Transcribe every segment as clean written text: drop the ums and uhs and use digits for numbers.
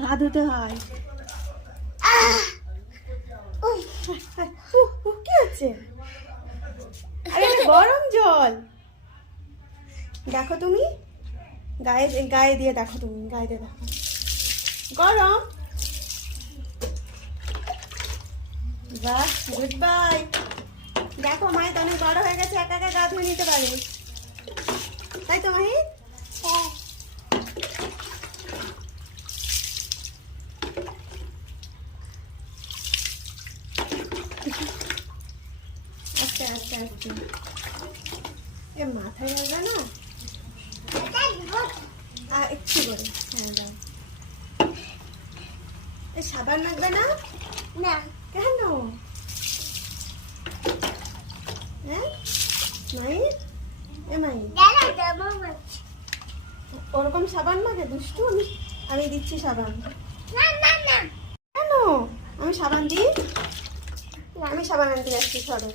গা ধুতে হয়। কি হচ্ছে? আরে গরম জল। দেখো তুমি গায়ে গায়ে দিয়ে দেখো, তুমি গায়ে দিয়ে দেখো গরম। বাহ, গুড বাই। দেখো মাহিত অনেক বড় হয়ে গেছে, একা একা গা ধুয়ে নিতে পারে, তাই তো মাহিত? আস্তে আস্তে আস্তে। এ মাথায় লাগবে না, একটু করে। হ্যাঁ দাও। এ সাবান লাগবে না? না। কেন? হ্যাঁ মাহিত, এ মাহিত ওরকম সাবান মাখে দুষ্টু? আমি দিচ্ছি সাবান। কেন? আমি সাবান দিই? আমি সাবান আনতে যাচ্ছি, সরো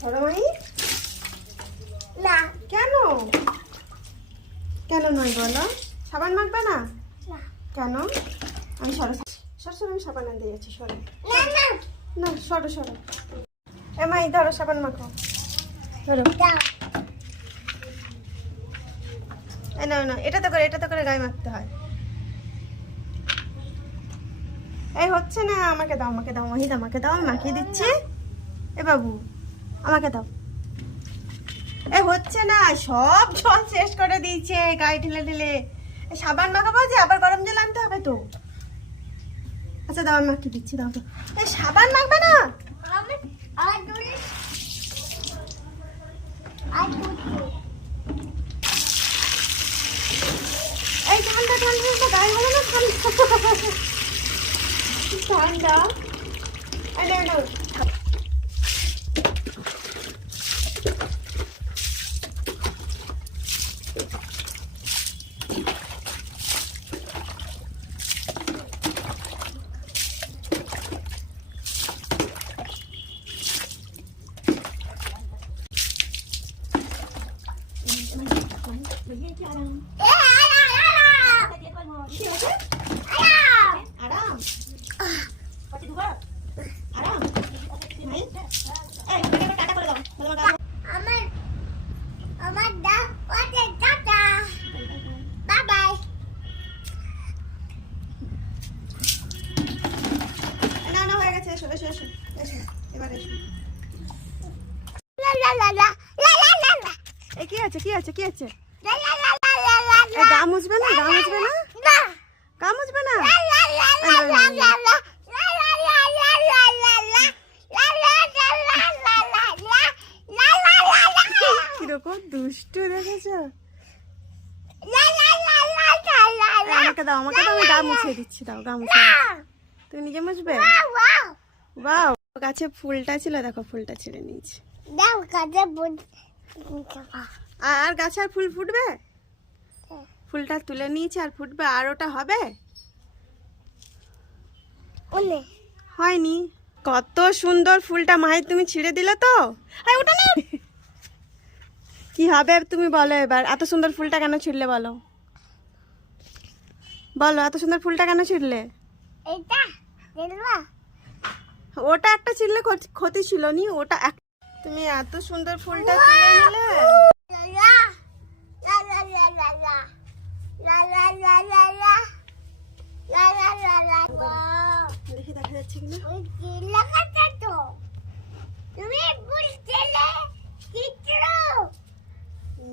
সরো মাহিত। না। কেন? কেন নয় বলো? সাবান মাখবে না কেন? আমি সরো সর সর, আমি সাবান আনতে যাচ্ছি, সরো না, সরো সরো। এ মাই ধরো সাবান মাখো, ধরো। না না, এটা তো করে গায়ে মাখতে হয়। এই হচ্ছে না, আমাকে দাও মাহিদ, আমাকে দাও, আমি মাখিয়ে দিচ্ছি। এ বাবু আমাকে দাও। এ হচ্ছে না, সব জল শেষ করে দিয়েছে গায়ে ঢেলে ঢেলে। সাবান মাখাবো যে, আবার গরম জল আনতে হবে তো। আচ্ছা দাও, আমি মাখিয়ে দিচ্ছি, দাও তো। এই সাবান মাখবে না? এই ঠান্ডা ঠান্ডা গায়ে হলো না, ঠান্ডা ঠান্ডা। কি আছে গা মুছবে না? গা মুছবে না? কিরকম দুষ্টু দেখেছো? আমাকে দাও, আমি গা মুছিয়ে দিচ্ছি, দাও গা মুছিয়ে। তুমি নিজে মুছবে? বাহ, গাছে ফুলটা ছিল, দেখো ফুলটা ছিঁড়ে নিয়েছি। আর গাছে আর ফুল ফুটবে? ফুলটা তুলে নিয়েছে, আর ফুটবে? আর ওটা হবে? হয়নি। কত সুন্দর ফুলটা মাহির, তুমি ছিঁড়ে দিলে তো। ওটা না, কি হবে তুমি বলো এবার? এত সুন্দর ফুলটা কেন ছিঁড়লে বলো? বলো, এত সুন্দর ফুলটা কেন ছিঁড়লে? ওটা একটা ছিঁড়লে ক্ষতি ছিল নি, ওটা তুমি এত সুন্দর ফুলটা তুলে নিলে। দেখি দেখা যাচ্ছে কিনা।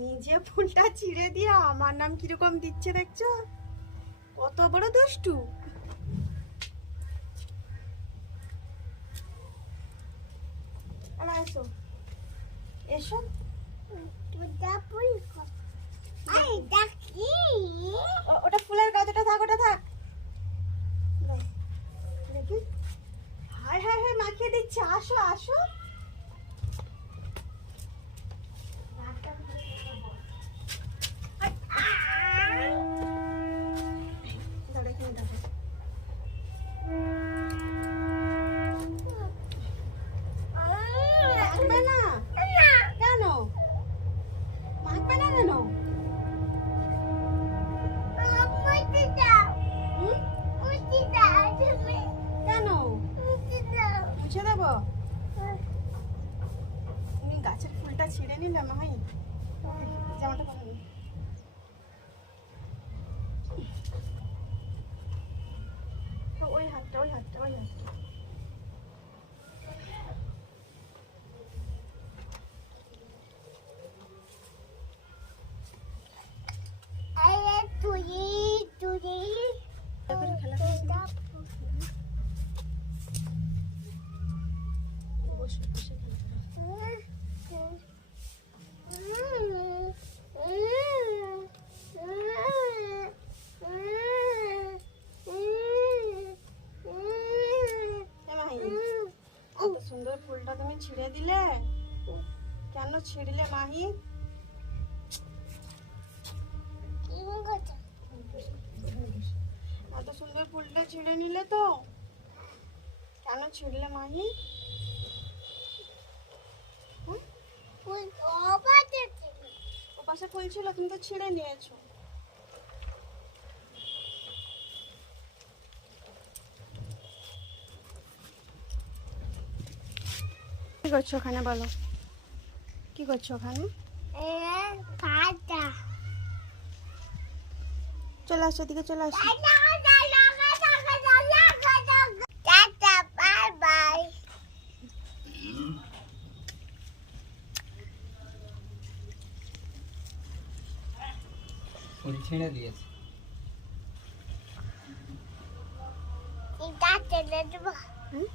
নিজে ফুলটা ছিঁড়ে দিয়ে আমার নাম কিরকম দিচ্ছে দেখছো? কত বড় দুষ্টু। এসো এসো। ওটা ফুলের গাছ, ওটা থাক, ওটা থাক। দেখি, হায় হায় হায়, মাখিয়ে দিচ্ছে। আসো আসো। কেন? গো তুমি গাছের ফুলটা ছিঁড়ে নিলে মাহি জামাটা পরে নি। ওই হাতটা ওই হাতটা ওই হাতটা আরে তুই তুই করে খেলা করিস না। বসে বসে খেলা করো। এ মাহি এত সুন্দর ফুলটা তুমি ছিঁড়ে দিলে, কেন ছিঁড়লে মাহি? এত সুন্দর ফুলটা ছিঁড়ে নিলে তো, কেন ছিঁড়লে মাহি? ও পাশে ফুল ছিল, তুমি তো ছিঁড়ে নিয়েছো। কি করছো ওখানে বলো, কি করছো ওখানে? চলে আসো, এদিকে চলে আসো। ফুল ছিঁড়ে দিয়েছে। হুম?